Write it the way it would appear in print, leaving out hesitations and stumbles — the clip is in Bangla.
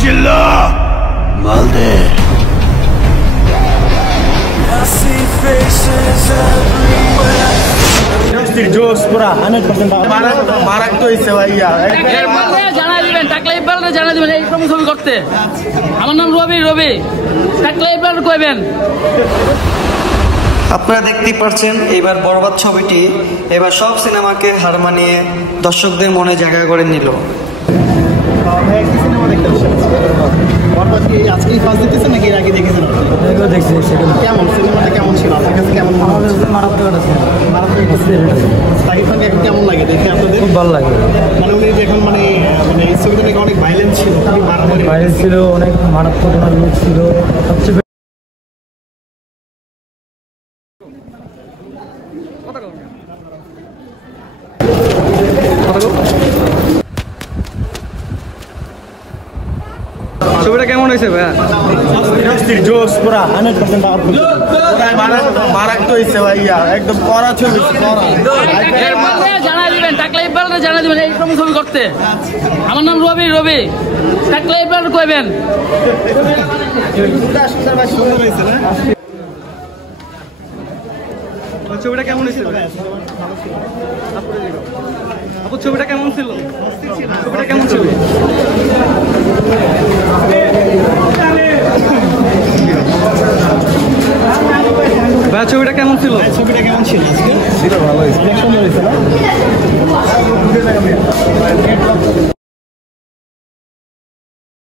चिल्ला माल दे। जोश पूरा 100% मारक तो इससे भैया জানা দিবেন টাকলা ইবরার জানা দিবেন এই রকম ছবি করতে। আমার নাম রবি রবি টাকলা ইবরার কইবেন। আপনারা দেখতেই পাচ্ছেন এবার বরবাদ ছবিটি এবার সব সিনেমাকে হার মানিয়ে দর্শকদের মনে জায়গা করে নিল। আজকে ফার্স্ট দেখতেছেন নাকি এর আগে দেখেছেন? দেখছি। কেমন সিনেমাটা কেমন ছিল আপনার কাছে? কেমন মারাত্মক সাকিব খানকে এখন কেমন লাগে দেখে আপনাদের? খুব ভালো লাগে। মানে উনি যে এখন মানে এই ছবিটা নাকি অনেক ভাইলেন্স ছিল, খুবই মারামারি ছিল, অনেক মারাত্মক লুক ছিল। সবচেয়ে ছবিটা কেমন হয়েছে ভাইয়া? जोश पूरा 100% मारक तो इससे भैया एकदम कड़ा छवि জানা দিবেন টাকলা ইবরার জানা দিবেন এই রকম ছবি করতে। আমার নাম রবি রবি টাকলা ইবরার কইবেন। ছবিটা কেমন হয়েছিল? আপু ছবিটা কেমন ছিল? ছবিটা কেমন ছিল? ভাই ছবিটা কেমন ছিল? ছবিটা কেমন ছিল?